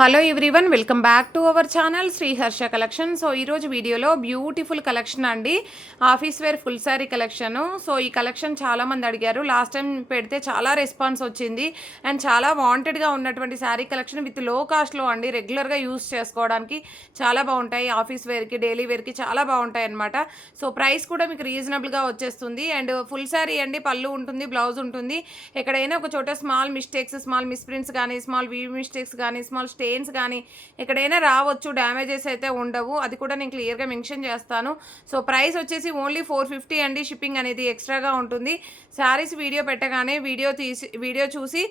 Hello everyone, welcome back to our channel Shri Harsha collection. So ఈరోజు వీడియోలో beautiful collection అండి, office wear full sari collection. So ఈ collection చాలామంది అడిగారు, లాస్ట్ టైం పెడితే చాలా రెస్పాన్స్ వచ్చింది అండ్ చాలా వాంటెడ్గా ఉన్నటువంటి శారీ కలెక్షన్ విత్ లో కాస్ట్లో అండి. రెగ్యులర్గా యూస్ చేసుకోవడానికి చాలా బాగుంటాయి, ఆఫీస్ వేర్కి డైలీ వేర్కి చాలా బాగుంటాయి అనమాట. సో ప్రైస్ కూడా మీకు రీజనబుల్గా వచ్చేస్తుంది అండ్ ఫుల్ శారీ అండి, పళ్ళు ఉంటుంది, బ్లౌజ్ ఉంటుంది. ఎక్కడైనా ఒక చోట స్మాల్ మిస్టేక్స్, స్మాల్ మిస్ప్రింట్స్ కానీ, స్మాల్ వీ మిస్టేక్స్ కానీ, స్మాల్ స్టెయిన్స్ కానీ ఎక్కడైనా రావచ్చు, డ్యామేజెస్ అయితే ఉండవు, అది కూడా నేను క్లియర్గా మెన్షన్ చేస్తాను. సో ప్రైస్ వచ్చేసి ఓన్లీ 450 అండి. షిప్పింగ్ అనేది ఎక్స్ట్రాగా ఉంటుంది. శారీస్ వీడియో పెట్టగానే వీడియో చూసి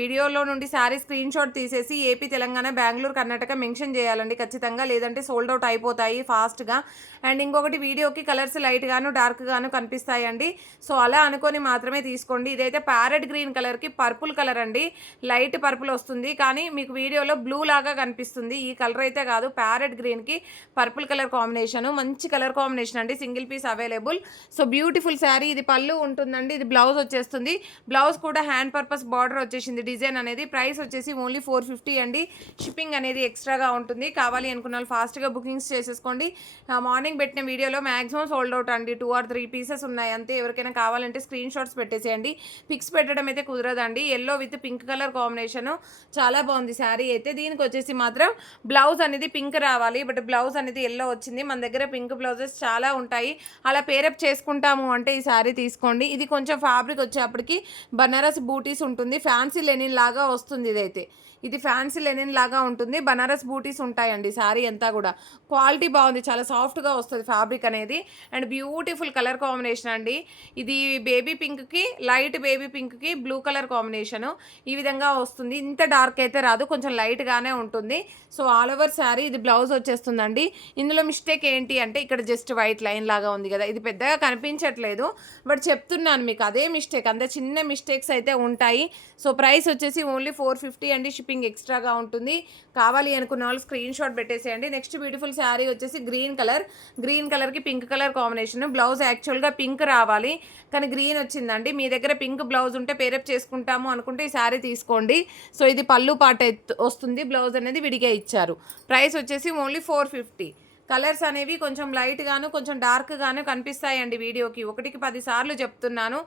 వీడియోలో నుండి శారీ స్క్రీన్ షాట్ తీసేసి ఏపీ, తెలంగాణ, బెంగళూరు, కర్ణాటక మెన్షన్ చేయాలండి ఖచ్చితంగా, లేదంటే సోల్డ్ అవుట్ అయిపోతాయి ఫాస్ట్గా. అండ్ ఇంకొకటి, వీడియోకి కలర్స్ లైట్ గాను డార్క్ గాను కనిపిస్తాయండి. సో అలా అనుకొని మాత్రమే తీసుకోండి. ఇదైతే ప్యారెట్ గ్రీన్ కలర్కి పర్పుల్ కలర్ అండి, లైట్ పర్పుల్ వస్తుంది కానీ మీకు వీడియోలో బ్లూ లాగా కనిపిస్తుంది. ఈ కలర్ అయితే కాదు, ప్యారెట్ గ్రీన్కి పర్పుల్ కలర్ కాంబినేషన్, మంచి కలర్ కాంబినేషన్ అండి. Single piece available. So beautiful sari. ఇది పళ్ళు ఉంటుందండి, ఇది బ్లౌజ్ వచ్చేస్తుంది. బ్లౌజ్ కూడా హ్యాండ్ పర్పస్ బార్డర్ వచ్చేసింది డిజైన్ అనేది. ప్రైస్ వచ్చేసి ఓన్లీ 450 అండి. షిప్పింగ్ అనేది ఎక్స్ట్రాగా ఉంటుంది. కావాలి అనుకున్న వాళ్ళు ఫాస్ట్గా బుకింగ్స్ చేసేసుకోండి. మార్నింగ్ పెట్టిన వీడియోలో మ్యాక్సిమం సోల్డ్ అవుట్ అండి, 2 or 3 పీసెస్ ఉన్నాయి అంతే. ఎవరికైనా కావాలంటే స్క్రీన్ షాట్స్ పెట్టేసేయండి. పిక్స్ పెట్టడం అయితే కుదరదండి. Yellow with pink colour combination, చాలా బాగుంది శారీ అయితే. దీనికి వచ్చేసి మాత్రం బ్లౌజ్ అనేది పింక్ రావాలి, బట్ బ్లౌజ్ అనేది ఎల్లో వచ్చింది. మన దగ్గర పింక్ బ్లౌజెస్ చాలా ఉంటాయి. అలా పేరప్ చేసుకుంటాము అంటే ఈ శారీ తీసుకోండి. ఇది కొంచెం ఫ్యాబ్రిక్ వచ్చేప్పటికి బనారస్ బూటీస్ ఉంటుంది, ఫ్యాన్సీ లెనిన్ లాగా వస్తుంది. ఇది ఫ్యాన్సీ లెనిన్ లాగా ఉంటుంది, బనారస్ బూటీస్ ఉంటాయండి. శారీ అంతా కూడా క్వాలిటీ బాగుంది, చాలా సాఫ్ట్గా వస్తుంది ఫ్యాబ్రిక్ అనేది. అండ్ బ్యూటిఫుల్ కలర్ కాంబినేషన్ అండి. ఇది బేబీ పింక్కి, లైట్ బేబీ పింక్కి బ్లూ కలర్ కాంబినేషను ఈ విధంగా వస్తుంది. ఇంత డార్క్ అయితే రాదు, కొంచెం లైట్గానే ఉంటుంది. సో ఆల్ ఓవర్ శారీ ఇది బ్లౌజ్ వచ్చేస్తుందండి. ఇందులో మిస్టేక్ ఏంటి అంటే ఇక్కడ జస్ట్ వైట్ లైన్ లాగా ఉంది కదా, ఇది పెద్దగా కనిపించట్లేదు, బట్ చెప్తున్నాను మీకు అదే మిస్టేక్, అంత చిన్న మిస్టేక్స్ అయితే ఉంటాయి. సో ప్రైస్ వచ్చేసి ఓన్లీ 450 అండి. షిప్పింగ్ ఎక్స్ట్రాగా ఉంటుంది. కావాలి అనుకున్న వాళ్ళు స్క్రీన్ షాట్ పెట్టేసేయండి. నెక్స్ట్ బ్యూటిఫుల్ శారీ వచ్చేసి గ్రీన్ కలర్కి పింక్ కలర్ కాంబినేషన్. బ్లౌజ్ యాక్చువల్గా పింక్ రావాలి కానీ గ్రీన్ వచ్చిందండి. మీ దగ్గర పింక్ బ్లౌజ్ ఉంటే పేరప్ చేసుకుంటాము అనుకుంటే ఈ శారీ తీసుకోండి. సో ఇది పళ్ళు పాట వస్తుంది, బ్లౌజ్ అనేది విడిగా ఇచ్చారు. ప్రైస్ వచ్చేసి ఓన్లీ 450. కలర్స్ అనేవి కొంచెం లైట్ గాను కొంచెం డార్క్ గాను కనిపిస్తాయండి వీడియోకి. 1కి 10 సార్లు చెప్తున్నాను.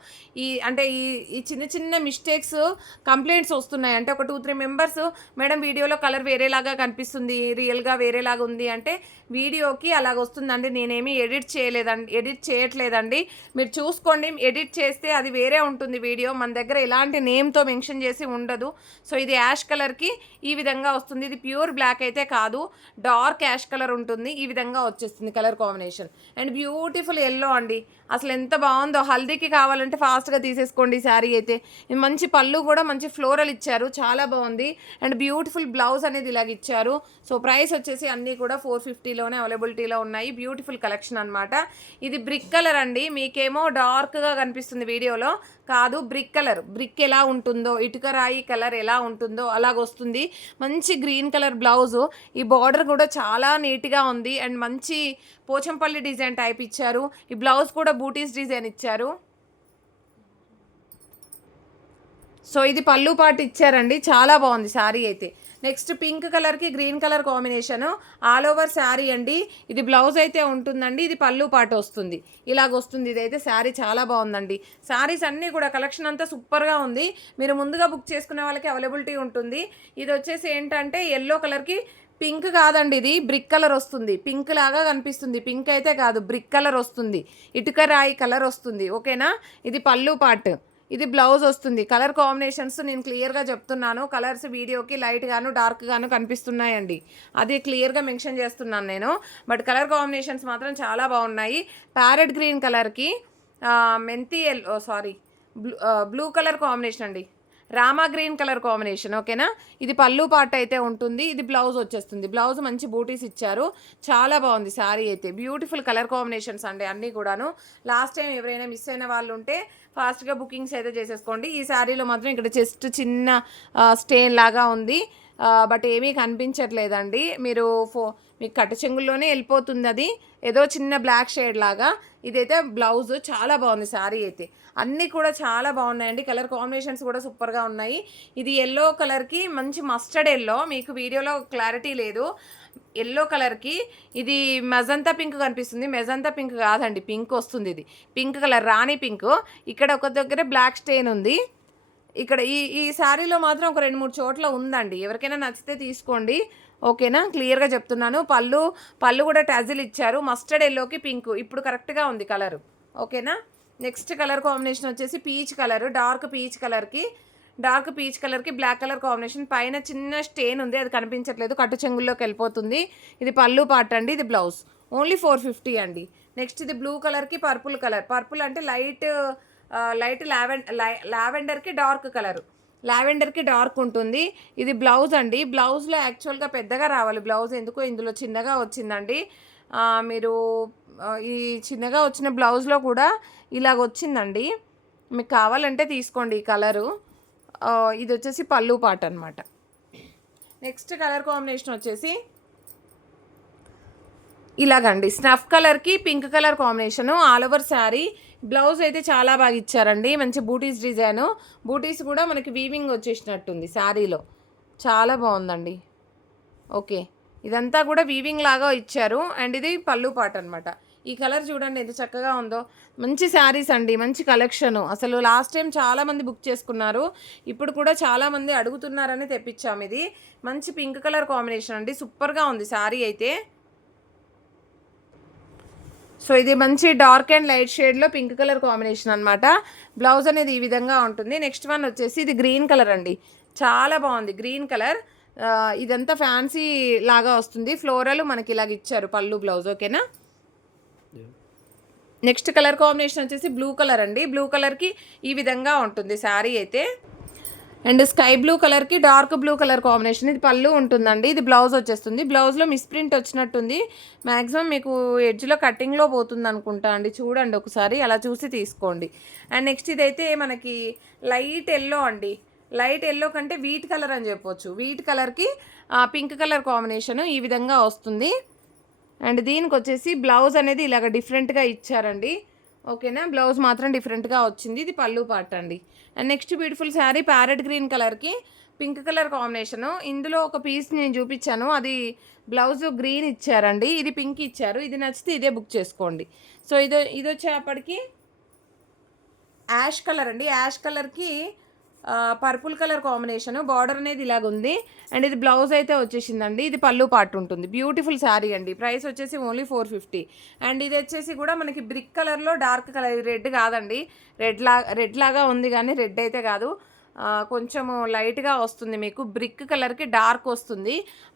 ఈ చిన్న చిన్న మిస్టేక్స్, కంప్లైంట్స్ వస్తున్నాయి. అంటే ఒక 2-3 మెంబర్స్, మేడం వీడియోలో కలర్ వేరేలాగా కనిపిస్తుంది, రియల్గా వేరేలాగా ఉంది అంటే వీడియోకి అలాగ వస్తుందండి. నేనేమి ఎడిట్ చేయట్లేదండి. మీరు చూసుకోండి, ఎడిట్ చేస్తే అది వేరే ఉంటుంది వీడియో. మన దగ్గర ఎలాంటి నేమ్తో మెన్షన్ చేసి ఉండదు. సో ఇది యాష్ కలర్కి ఈ విధంగా వస్తుంది. ఇది ప్యూర్ బ్లాక్ అయితే కాదు, డార్క్ యాష్ కలర్ ఉంటుంది. ఈ విధంగా వచ్చేస్తుంది colour combination. And beautiful yellow అండి, అసలు ఎంత బాగుందో. హల్దీకి కావాలంటే ఫాస్ట్గా తీసేసుకోండి ఈ శారీ అయితే. మంచి పళ్ళు కూడా మంచి ఫ్లోరల్ ఇచ్చారు, చాలా బాగుంది. అండ్ బ్యూటిఫుల్ బ్లౌజ్ అనేది ఇలాగ ఇచ్చారు. సో ప్రైస్ వచ్చేసి అన్నీ కూడా 450లోనే అవైలబిలిటీలో ఉన్నాయి. బ్యూటిఫుల్ కలెక్షన్ అనమాట. ఇది బ్రిక్ కలర్ అండి. మీకేమో డార్క్గా కనిపిస్తుంది వీడియోలో, కాదు బ్రిక్ కలర్. బ్రిక్ ఎలా ఉంటుందో, ఇటుక రాయి కలర్ ఎలా ఉంటుందో అలాగొస్తుంది. మంచి గ్రీన్ కలర్ బ్లౌజు. ఈ బార్డర్ కూడా చాలా నీట్గా ఉంది అండ్ మంచి పోచంపల్లి డిజైన్ టైప్ ఇచ్చారు. ఈ బ్లౌజ్ కూడా బూటీస్ డిజైన్ ఇచ్చారు. సో ఇది పళ్ళు పాటు ఇచ్చారండి, చాలా బాగుంది శారీ అయితే. నెక్స్ట్ పింక్ కలర్కి green colour combination, all over sari అండి. ఇది బ్లౌజ్ అయితే ఉంటుందండి, ఇది పళ్ళు పాటు వస్తుంది, ఇలాగొస్తుంది. ఇదైతే శారీ చాలా బాగుందండి. శారీస్ అన్నీ కూడా కలెక్షన్ అంతా సూపర్గా ఉంది. మీరు ముందుగా బుక్ చేసుకునే వాళ్ళకి అవైలబిలిటీ ఉంటుంది. ఇది వచ్చేసి ఏంటంటే ఎల్లో కలర్కి పింక్ కాదండి, ఇది బ్రిక్ కలర్ వస్తుంది. పింక్ లాగా కనిపిస్తుంది, పింక్ అయితే కాదు, బ్రిక్ కలర్ వస్తుంది, ఇటుక రాయి కలర్ వస్తుంది. ఓకేనా, ఇది పళ్ళు పార్ట్, ఇది బ్లౌజ్ వస్తుంది. కలర్ కాంబినేషన్స్ నేను క్లియర్గా చెప్తున్నాను. కలర్స్ వీడియోకి లైట్ గాను డార్క్ గాను కనిపిస్తున్నాయండి, అది క్లియర్గా మెన్షన్ చేస్తున్నాను నేను. బట్ కలర్ కాంబినేషన్స్ మాత్రం చాలా బాగున్నాయి. ప్యారెట్ గ్రీన్ కలర్కి మెంతి బ్లూ కలర్ కాంబినేషన్ అండి, రామా గ్రీన్ కలర్ కాంబినేషన్. ఓకేనా, ఇది పళ్ళు పార్ట్ అయితే ఉంటుంది, ఇది బ్లౌజ్ వచ్చేస్తుంది. బ్లౌజ్ మంచి బూటీస్ ఇచ్చారు, చాలా బాగుంది శారీ అయితే. బ్యూటిఫుల్ కలర్ కాంబినేషన్స్ అండి అన్నీ కూడాను. లాస్ట్ టైం ఎవరైనా మిస్ అయిన వాళ్ళు ఉంటే ఫాస్ట్గా బుకింగ్స్ అయితే చేసేసుకోండి. ఈ శారీలో మాత్రం ఇక్కడ జస్ట్ చిన్న స్టెయిన్ లాగా ఉంది, బట్ ఏమీ కనిపించట్లేదండి. మీకు కట్ట చెంగుల్లోనే వెళ్ళిపోతుంది. అది ఏదో చిన్న బ్లాక్ షేడ్ లాగా. ఇదైతే బ్లౌజ్ చాలా బాగుంది శారీ అయితే. అన్నీ కూడా చాలా బాగున్నాయండి. కలర్ కాంబినేషన్స్ కూడా సూపర్గా ఉన్నాయి. ఇది ఎల్లో కలర్కి మంచి మస్టర్డ్ ఎల్లో, మీకు వీడియోలో క్లారిటీ లేదు. ఎల్లో కలర్కి ఇది మెజంతా పింక్ కనిపిస్తుంది. మెజంతా పింక్ కాదండి, పింక్ వస్తుంది. ఇది పింక్ కలర్, రాణి పింక్. ఇక్కడ ఒక దగ్గర బ్లాక్ స్టెయిన్ ఉంది. ఇక్కడ ఈ శారీలో మాత్రం ఒక 2-3 చోట్ల ఉందండి. ఎవరికైనా నచ్చితే తీసుకోండి, ఓకేనా. క్లియర్గా చెప్తున్నాను. పళ్ళు కూడా టజిల్ ఇచ్చారు. మస్టర్డ్ ఎల్లోకి పింక్ ఇప్పుడు కరెక్ట్గా ఉంది కలరు, ఓకేనా. నెక్స్ట్ కలర్ కాంబినేషన్ వచ్చేసి పీచ్ కలర్. డార్క్ పీచ్ కలర్కి బ్లాక్ కలర్ కాంబినేషన్. పైన చిన్న స్టెయిన్ ఉంది, అది కనిపించట్లేదు, కట్టు చెంగుల్లోకి వెళ్ళిపోతుంది. ఇది పళ్ళు పార్ట్ అండి, ఇది బ్లౌజ్. ఓన్లీ 450 అండి. నెక్స్ట్ ఇది బ్లూ కలర్కి పర్పుల్ కలర్. పర్పుల్ అంటే లైట్ లావెండర్కి డార్క్ కలర్. లావెండర్కి డార్క్ ఉంటుంది. ఇది బ్లౌజ్ అండి. బ్లౌజ్లో యాక్చువల్గా పెద్దగా రావాలి బ్లౌజ్, ఎందుకో ఇందులో చిన్నగా వచ్చిందండి. మీరు ఈ చిన్నగా వచ్చిన బ్లౌజ్లో కూడా ఇలాగ వచ్చిందండి. మీకు కావాలంటే తీసుకోండి ఈ కలరు. ఇది వచ్చేసి పళ్ళు పాట అనమాట. నెక్స్ట్ కలర్ కాంబినేషన్ వచ్చేసి ఇలాగండి, స్నఫ్ కలర్కి pink colour combination. All over sari. Blouse అయితే చాలా బాగా ఇచ్చారండి. మంచి బూటీస్ డిజైను. బూటీస్ కూడా మనకి వీవింగ్ వచ్చేసినట్టుంది శారీలో. చాలా బాగుందండి. ఓకే, ఇదంతా కూడా వీవింగ్ లాగా ఇచ్చారు. అండ్ ఇది పళ్ళు పాట అనమాట. ఈ కలర్ చూడండి ఎంత చక్కగా ఉందో. మంచి శారీస్ అండి, మంచి కలెక్షను. అసలు లాస్ట్ టైం చాలామంది బుక్ చేసుకున్నారు, ఇప్పుడు కూడా చాలామంది అడుగుతున్నారని తెప్పించాము. ఇది మంచి పింక్ కలర్ కాంబినేషన్ అండి, సూపర్గా ఉంది శారీ అయితే. సో ఇది మంచి డార్క్ అండ్ లైట్ షేడ్లో పింక్ కలర్ కాంబినేషన్ అనమాట. బ్లౌజ్ అనేది ఈ విధంగా ఉంటుంది. నెక్స్ట్ వన్ వచ్చేసి ఇది గ్రీన్ కలర్ అండి, చాలా బాగుంది గ్రీన్ కలర్. ఇదంతా ఫ్యాన్సీ లాగా వస్తుంది. ఫ్లోరల్ మనకి ఇలాగ ఇచ్చారు పళ్ళు బ్లౌజ్, ఓకేనా. నెక్స్ట్ కలర్ కాంబినేషన్ వచ్చేసి బ్లూ కలర్ అండి. బ్లూ కలర్కి ఈ విధంగా ఉంటుంది శారీ అయితే. అండ్ స్కై బ్లూ కలర్కి డార్క్ బ్లూ కలర్ కాంబినేషన్. ఇది పళ్ళు ఉంటుందండి, ఇది బ్లౌజ్ వచ్చేస్తుంది. బ్లౌజ్లో మిస్ప్రింట్ వచ్చినట్టుంది. మ్యాక్సిమం మీకు ఎడ్జ్లో కటింగ్లో పోతుంది అనుకుంటా అండి. చూడండి ఒకసారి, అలా చూసి తీసుకోండి. అండ్ నెక్స్ట్ ఇదైతే మనకి లైట్ ఎల్లో అండి. లైట్ ఎల్లో కంటే వీట్ కలర్ అని చెప్పొచ్చు. వీట్ కలర్కి పింక్ కలర్ కాంబినేషన్ ఈ విధంగా వస్తుంది. అండ్ దీనికి వచ్చేసి బ్లౌజ్ అనేది ఇలాగ డిఫరెంట్గా ఇచ్చారండి, ఓకేనా. బ్లౌజ్ మాత్రం డిఫరెంట్గా వచ్చింది. ఇది పళ్ళు పార్ట్ అండి. And next beautiful sari parrot green కలర్కి పింక్ కలర్ కాంబినేషను. ఇందులో ఒక పీస్ నేను చూపించాను, అది బ్లౌజ్ గ్రీన్ ఇచ్చారండి, ఇది పింక్ ఇచ్చారు. ఇది నచ్చితే ఇదే బుక్ చేసుకోండి. సో ఇది వచ్చేప్పటికి యాష్ కలర్ అండి. యాష్ కలర్కి పర్పుల్ కలర్ కాంబినేషన్. బార్డర్ అనేది ఇలాగ ఉంది. అండ్ ఇది బ్లౌజ్ అయితే వచ్చేసిందండి. ఇది పళ్ళు పార్ట్ ఉంటుంది. బ్యూటిఫుల్ శారీ అండి. ప్రైస్ వచ్చేసి ఓన్లీ 450. అండ్ ఇది వచ్చేసి కూడా మనకి బ్రిక్ కలర్లో డార్క్ కలర్, రెడ్ కాదండి, రెడ్ లాగా ఉంది కానీ రెడ్ అయితే కాదు. కొంచెము లైట్గా వస్తుంది మీకు. బ్రిక్ కలర్కి డార్క్ వస్తుంది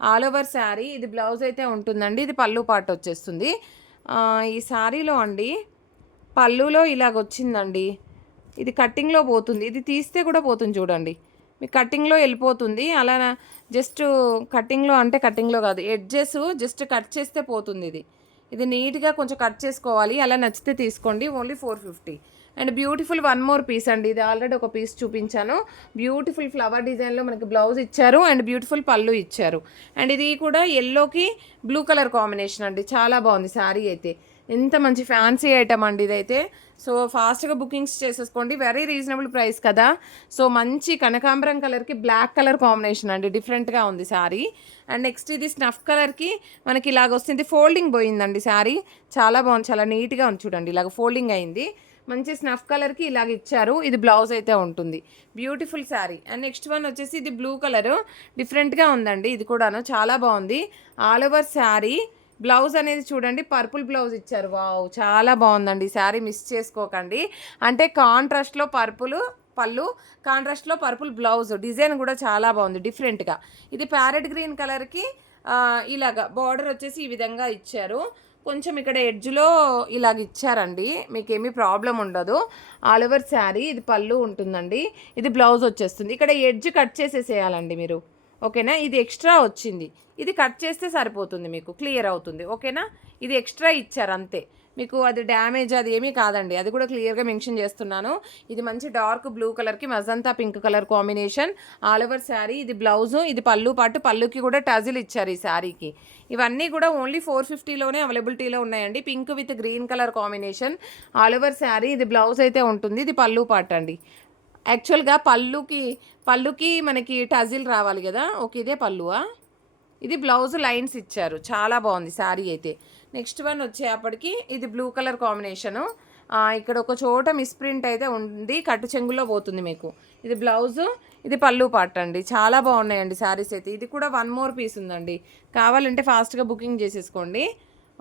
ఆల్ ఓవర్ శారీ. ఇది బ్లౌజ్ అయితే ఉంటుందండి. ఇది పళ్ళు పార్ట్ వచ్చేస్తుంది. ఈ శారీలో అండి పళ్ళులో ఇలాగ వచ్చిందండి. ఇది కట్టింగ్లో పోతుంది, ఇది తీస్తే కూడా పోతుంది చూడండి. మీకు కట్టింగ్లో వెళ్ళిపోతుంది. అలా జస్ట్ కట్టింగ్లో అంటే కట్టింగ్లో కాదు, ఎడ్జెస్ జస్ట్ కట్ చేస్తే పోతుంది. ఇది నీట్గా కొంచెం కట్ చేసుకోవాలి. అలా నచ్చితే తీసుకోండి. Only 450. And beautiful one more piece అండి. ఇది ఆల్రెడీ ఒక పీస్ చూపించాను. బ్యూటిఫుల్ ఫ్లవర్ డిజైన్లో మనకి బ్లౌజ్ ఇచ్చారు అండ్ బ్యూటిఫుల్ పళ్ళు ఇచ్చారు. అండ్ ఇది కూడా ఎల్లోకి బ్లూ కలర్ కాంబినేషన్ అండి. చాలా బాగుంది శారీ అయితే. ఎంత మంచి ఫ్యాన్సీ ఐటమ్ అండి ఇదైతే. సో ఫాస్ట్గా బుకింగ్స్ చేసేసుకోండి. వెరీ రీజనబుల్ ప్రైస్ కదా. సో మంచి కనకాంబరం కలర్కి బ్లాక్ కలర్ కాంబినేషన్ అండి, డిఫరెంట్గా ఉంది శారీ. అండ్ నెక్స్ట్ ఇది స్నఫ్ కలర్కి మనకి ఇలాగ వస్తుంది. ఫోల్డింగ్ పోయిందండి శారీ, చాలా బాగుంది, చాలా నీట్గా ఉంది చూడండి. ఇలాగ ఫోల్డింగ్ అయింది. మంచి స్నఫ్ కలర్కి ఇలాగ ఇచ్చారు. ఇది బ్లౌజ్ అయితే ఉంటుంది. Beautiful sari. And next one వచ్చేసి ఇది బ్లూ కలరు, డిఫరెంట్గా ఉందండి. ఇది కూడాను చాలా బాగుంది. ఆల్ ఓవర్ శారీ బ్లౌజ్ అనేది చూడండి, పర్పుల్ బ్లౌజ్ ఇచ్చారు. వావ్, చాలా బాగుందండి శారీ, మిస్ చేసుకోకండి. అంటే కాంట్రాస్ట్లో పళ్ళు, కాంట్రాస్ట్లో పర్పుల్ బ్లౌజ్. డిజైన్ కూడా చాలా బాగుంది డిఫరెంట్గా. ఇది ప్యారెట్ గ్రీన్ కలర్కి ఇలాగా బార్డర్ వచ్చేసి ఈ విధంగా ఇచ్చారు. కొంచెం ఇక్కడ ఎడ్జ్లో ఇలాగ ఇచ్చారండి, మీకేమీ ప్రాబ్లం ఉండదు. ఆల్ ఓవర్ శారీ ఇది పళ్ళు ఉంటుందండి. ఇది బ్లౌజ్ వచ్చేస్తుంది. ఇక్కడ ఎడ్జ్ కట్ చేసేసేయాలండి మీరు, ఓకేనా. ఇది ఎక్స్ట్రా వచ్చింది, ఇది కట్ చేస్తే సరిపోతుంది, మీకు క్లియర్ అవుతుంది, ఓకేనా. ఇది ఎక్స్ట్రా ఇచ్చారు అంతే. మీకు అది డ్యామేజ్ అది ఏమీ కాదండి, అది కూడా క్లియర్గా మెన్షన్ చేస్తున్నాను. ఇది మంచి డార్క్ బ్లూ కలర్కి magenta pink colour combination all over sari. ఇది బ్లౌజు, ఇది పళ్ళు పాటు, పళ్ళుకి కూడా టజిల్ ఇచ్చారు ఈ శారీకి. ఇవన్నీ కూడా ఓన్లీ 450లోనే అవైలబిలిటీలో ఉన్నాయండి. Pink with green colour combination all over sari. ఇది బ్లౌజ్ అయితే ఉంటుంది, ఇది పళ్ళు పాట అండి. యాక్చువల్గా పళ్ళుకి మనకి టజిల్ రావాలి కదా, ఓకే ఇదే పళ్ళువా, ఇది బ్లౌజ్ లైన్స్ ఇచ్చారు, చాలా బాగుంది శారీ అయితే. నెక్స్ట్ వన్ వచ్చేప్పటికి ఇది బ్లూ కలర్ కాంబినేషను. ఇక్కడ ఒక చోట మిస్ప్రింట్ అయితే ఉంది, కట్టు చెంగులో పోతుంది మీకు. ఇది బ్లౌజు, ఇది పళ్ళు పాట అండి. చాలా బాగున్నాయండి శారీస్ అయితే. ఇది కూడా 1 మోర్ పీస్ ఉందండి, కావాలంటే ఫాస్ట్గా బుకింగ్ చేసేసుకోండి,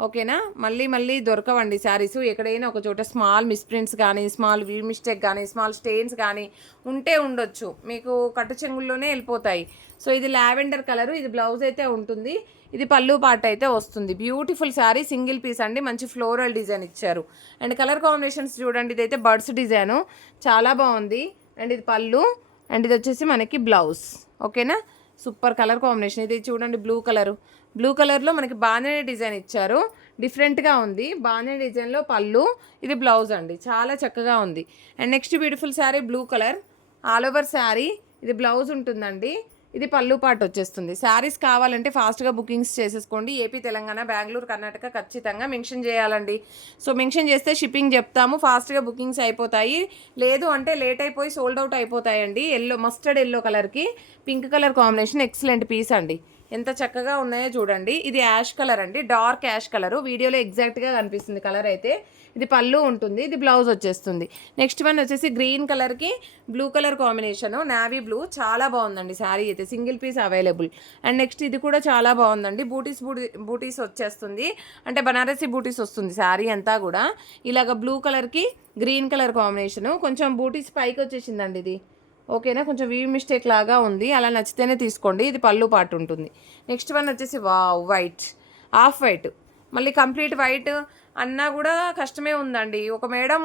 ఓకేనా. మళ్ళీ దొరకవండి శారీస్. ఎక్కడైనా ఒక చోట స్మాల్ మిస్ప్రింట్స్ కానీ, స్మాల్ వీ మిస్టేక్ కానీ, స్మాల్ స్టెయిన్స్ కానీ ఉంటే ఉండొచ్చు, మీకు కట్టు చెంగుల్లోనే వెళ్ళిపోతాయి. సో ఇది లావెండర్ కలరు, ఇది బ్లౌజ్ అయితే ఉంటుంది, ఇది పళ్ళు పాట అయితే వస్తుంది. బ్యూటిఫుల్ శారీ, సింగిల్ పీస్ అండి, మంచి ఫ్లోరల్ డిజైన్ ఇచ్చారు. అండ్ కలర్ కాంబినేషన్స్ చూడండి, ఇదైతే బర్డ్స్ డిజైను చాలా బాగుంది. అండ్ ఇది పళ్ళు, అండ్ ఇది వచ్చేసి మనకి బ్లౌజ్, ఓకేనా. Super colour combination. ఇది చూడండి బ్లూ కలర్లో మనకి బాగానే డిజైన్ ఇచ్చారు, డిఫరెంట్గా ఉంది. బాగానే డిజైన్లో పళ్ళు, ఇది బ్లౌజ్ అండి, చాలా చక్కగా ఉంది. And next beautiful sari blue colour all over sari, ఇది బ్లౌజ్ ఉంటుందండి, ఇది పళ్ళు పాటు వచ్చేస్తుంది. శారీస్ కావాలంటే ఫాస్ట్గా బుకింగ్స్ చేసేసుకోండి. ఏపీ, తెలంగాణ, బెంగళూరు, కర్ణాటక ఖచ్చితంగా మెన్షన్ చేయాలండి. సో మెన్షన్ చేస్తే షిప్పింగ్ చెప్తాము, ఫాస్ట్గా బుకింగ్స్ అయిపోతాయి. లేదు అంటే లేట్ అయిపోయి సోల్డ్ అవుట్ అయిపోతాయండి. మస్టర్డ్ ఎల్లో కలర్కి pink colour combination excellent piece అండి, ఎంత చక్కగా ఉన్నాయో చూడండి. ఇది యాష్ కలర్ అండి, డార్క్ యాష్ కలరు, వీడియోలో ఎగ్జాక్ట్గా కనిపిస్తుంది కలర్ అయితే. ఇది పళ్ళు ఉంటుంది, ఇది బ్లౌజ్ వచ్చేస్తుంది. నెక్స్ట్ వన్ వచ్చేసి గ్రీన్ కలర్కి blue colour combination, navy blue, చాలా బాగుందండి శారీ అయితే, single piece available. And next ఇది కూడా చాలా బాగుందండి, బూటీస్ వచ్చేస్తుంది, అంటే బనారసి బూటీస్ వస్తుంది శారీ అంతా కూడా. ఇలాగ బ్లూ కలర్కి గ్రీన్ కలర్ కాంబినేషను, కొంచెం బూటీస్ పైకి వచ్చేసిందండి ఇది, ఓకేనా. కొంచెం వీ మిస్టేక్ లాగా ఉంది, అలా నచ్చితేనే తీసుకోండి. ఇది పళ్ళు పాటు ఉంటుంది. నెక్స్ట్ వన్ వచ్చేసి వైట్, ఆఫ్ వైట్, మళ్ళీ కంప్లీట్ వైట్ అన్నా కూడా కష్టమే ఉందండి. ఒక madam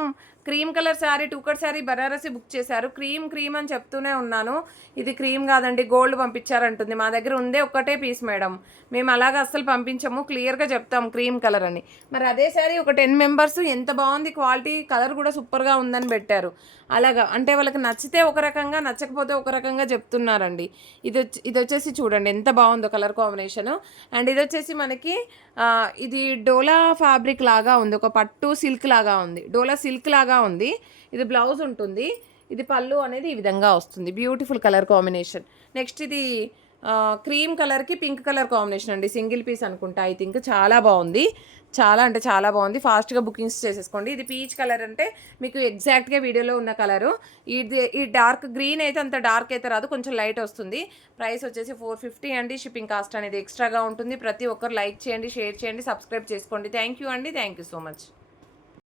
cream colour sari, 2 cut sari Banarasi book చేశారు, క్రీమ్ అని చెప్తూనే ఉన్నాను, ఇది క్రీమ్ కాదండి గోల్డ్ పంపించారంటుంది. మా దగ్గర ఉందే ఒక్కటే పీస్ మేడం, మేము అలాగ అస్సలు పంపించము, క్లియర్గా చెప్తాం క్రీమ్ కలర్ అని. మరి అదే శారీ ఒక 10 మెంబర్స్ ఎంత బాగుంది, క్వాలిటీ కలర్ కూడా సూపర్గా ఉందని పెట్టారు. అలాగా అంటే వాళ్ళకి నచ్చితే ఒక రకంగా, నచ్చకపోతే ఒక రకంగా చెప్తున్నారండి. ఇది వచ్చేసి చూడండి ఎంత బాగుందో కలర్ కాంబినేషను. అండ్ ఇది వచ్చేసి మనకి ఇది డోలా ఫ్యాబ్రిక్ లాగా ఉంది, ఒక పట్టు సిల్క్ లాగా ఉంది, డోలా సిల్క్ లాగా ఉంది. ఇది బ్లౌజ్ ఉంటుంది, ఇది పళ్ళు అనేది ఈ విధంగా వస్తుంది. Beautiful colour combination. నెక్స్ట్ ఇది క్రీమ్ కలర్కి పింక్ కలర్ కాంబినేషన్ అండి, సింగిల్ పీస్ అనుకుంటా ఐ థింక్. చాలా బాగుంది, చాలా అంటే చాలా బాగుంది, ఫాస్ట్గా బుకింగ్స్ చేసేసుకోండి. ఇది పీచ్ కలర్ అంటే మీకు ఎగ్జాక్ట్గా వీడియోలో ఉన్న కలరు. ఈ డార్క్ గ్రీన్ అయితే అంత డార్క్ అయితే రాదు, కొంచెం లైట్ వస్తుంది. ప్రైస్ వచ్చేసి 450 అండి. షిప్పింగ్ కాస్ట్ అనేది ఎక్స్ట్రాగా ఉంటుంది. ప్రతి ఒక్కరు లైక్ చేయండి, షేర్ చేయండి, సబ్స్క్రైబ్ చేసుకోండి. థ్యాంక్ యూ అండి, థ్యాంక్ యూ సో మచ్.